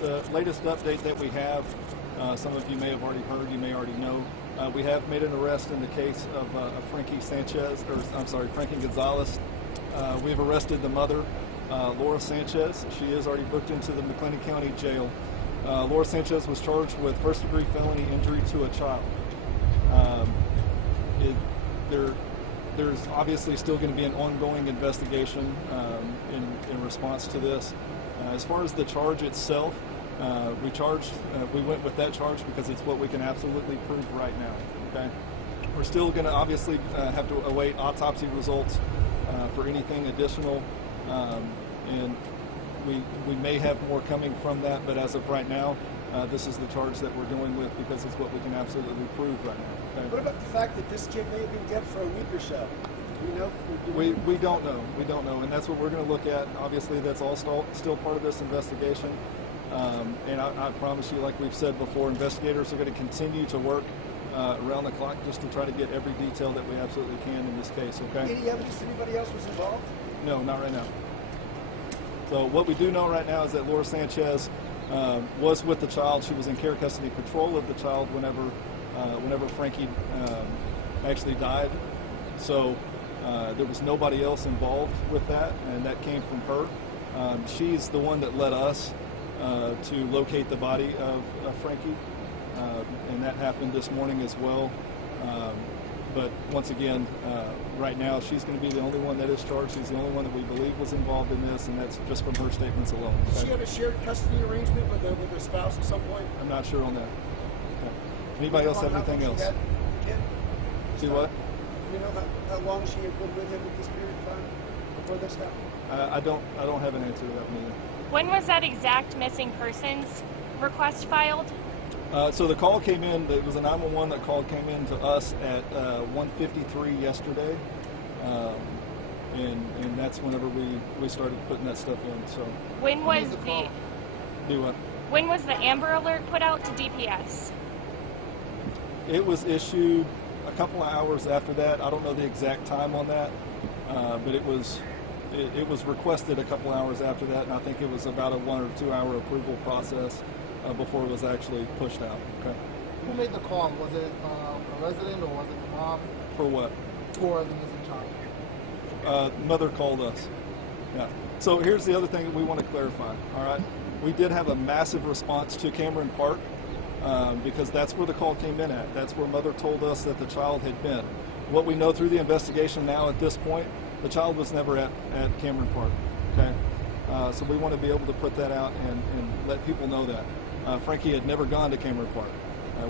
the latest update that we have, some of you may have already heard, you may already know, we have made an arrest in the case of Frankie Sanchez, or I'm sorry, Frankie Gonzalez. We've arrested the mother, Laura Sanchez. She is already booked into the McLennan County Jail. Laura Sanchez was charged with first-degree felony injury to a child. There's obviously still going to be an ongoing investigation in response to this. As far as the charge itself, we went with that charge because it's what we can absolutely prove right now. Okay, we're still going to obviously have to await autopsy results for anything additional, and we may have more coming from that. But as of right now, this is the charge that we're going with because it's what we can absolutely prove right now. Okay? What about the fact that this kid may have been dead for a week or so? You know? We don't know. We don't know, and that's what we're going to look at. Obviously, that's all still part of this investigation. And I promise you, like we've said before, investigators are going to continue to work around the clock just to try to get every detail that we absolutely can in this case. Okay? Any evidence anybody else was involved? No, not right now. So what we do know right now is that Laura Sanchez was with the child. She was in care, custody, control of the child whenever Frankie actually died. So there was nobody else involved with that, and that came from her. She's the one that led us to locate the body of Frankie, and that happened this morning as well. But once again, right now, she's going to be the only one that is charged. She's the only one that we believe was involved in this, and that's just from her statements alone. Okay? Does she have a shared custody arrangement with her spouse at some point? I'm not sure on that. Okay. Anybody else have anything else? See what? You know how long she had been with him at this period of time before this happened? I don't have an answer to that one either. When was that exact missing persons request filed? So the call came in, it was a 911 that call came in to us at 1:53 yesterday, and that's whenever we started putting that stuff in. So when was the do what? When was the Amber Alert put out to DPS? It was issued a couple of hours after that. I don't know the exact time on that, but it was requested a couple of hours after that, and I think it was about a 1 or 2 hour approval process before it was actually pushed out. Okay. Who made the call? Was it a resident or was it the mom? For what? For the missing child. Mother called us. Yeah. So here's the other thing that we want to clarify. All right. We did have a massive response to Cameron Park because that's where the call came in at. That's where Mother told us that the child had been. What we know through the investigation now at this point, the child was never at Cameron Park. Okay. So we want to be able to put that out and let people know that. Frankie had never gone to Cameron Park.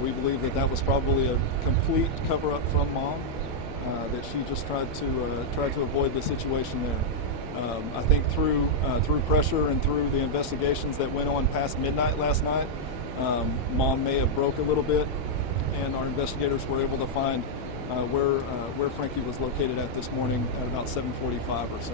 We believe that was probably a complete cover-up from Mom, that she just tried to avoid the situation there. I think through pressure and through the investigations that went on past midnight last night, Mom may have broke a little bit, and our investigators were able to find where Frankie was located at this morning at about 7:45 or so.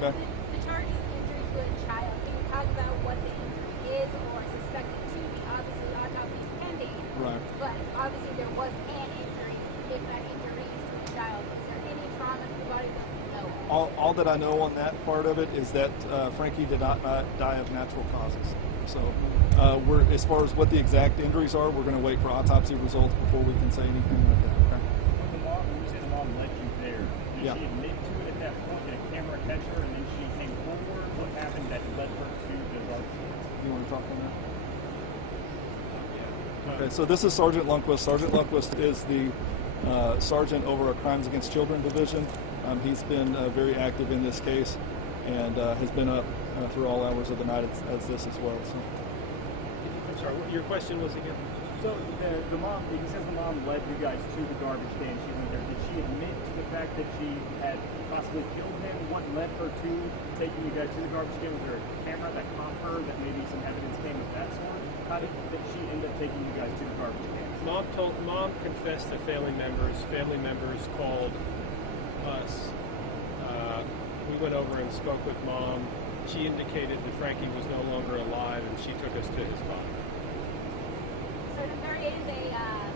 Okay. The charge is injury to a child. Can you talk about what the injury is or suspected to be? Obviously, autopsy is pending. Right. But obviously, there was an injury. If that injury is to a child, is there any trauma to the body that we know? All that I know on that part of it is that Frankie did not die of natural causes. So, as far as what the exact injuries are, we're going to wait for autopsy results before we can say anything like that. Okay. When you say the mom led you there, did she admit to it at that point? Did a camera catch her and then she came forward? What happened that led her to the garbage can? You want to talk on that? Okay, so this is Sergeant Lundquist. Sergeant Lundquist is the sergeant over a Crimes Against Children division. He's been very active in this case and has been up through all hours of the night as this as well. So. I'm sorry, what your question was again? So the mom, he says the mom led you guys to the garbage can. She went there. Did she admit to the fact that she had possibly killed him? What led her to taking you guys to the garbage can? Was there a camera that caught her that maybe some evidence came of that sort? How did she end up taking you guys to the garbage can? Mom confessed to family members. Family members called us. We went over and spoke with Mom. She indicated that Frankie was no longer alive, and she took us to his body. So there is a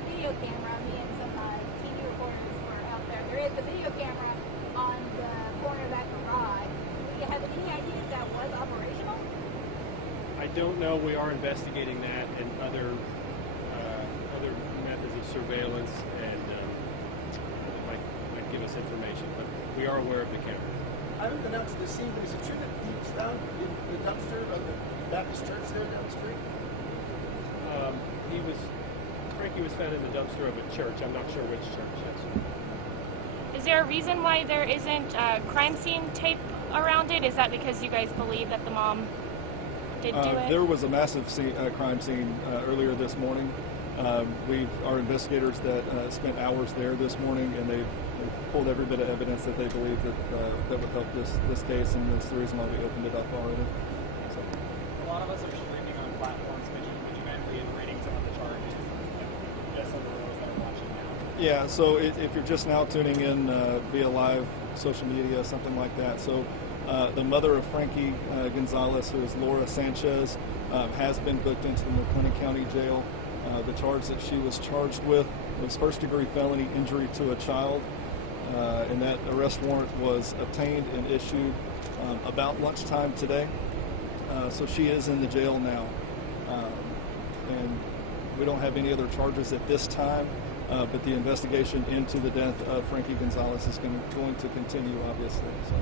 video camera. Me and some TV reporters were out there. There is a video camera on the corner of that garage. Do you have any idea if that was operational? I don't know. We are investigating that and other methods of surveillance, and it might give us information. But we are aware of the camera. I haven't been out to the scene, but is it true that he was found in the dumpster of the Baptist church there down the street? Frankie was found in the dumpster of a church. I'm not sure which church. Is there a reason why there isn't crime scene tape around it? Is that because you guys believe that the mom did do it? There was a massive crime scene earlier this morning. Our investigators that spent hours there this morning, and they've pulled every bit of evidence that they believe that would help this case, and that's the reason why we opened it up already. So. A lot of us are streaming on platforms vigilantly and reading some of the charges. Just some of those that are watching now. Yeah, so if you're just now tuning in via live social media, something like that. So the mother of Frankie Gonzalez, who is Laura Sanchez, has been booked into the McLennan County Jail. The charge that she was charged with was first-degree felony injury to a child, and that arrest warrant was obtained and issued about lunchtime today. So she is in the jail now, and we don't have any other charges at this time, but the investigation into the death of Frankie Gonzalez is going to continue, obviously. So,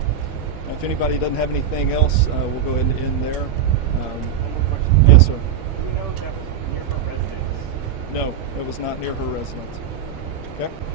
if anybody doesn't have anything else, we'll go ahead and end there. One more question. Yes, sir. Do we know if that was near her residence? No, it was not near her residence. Okay.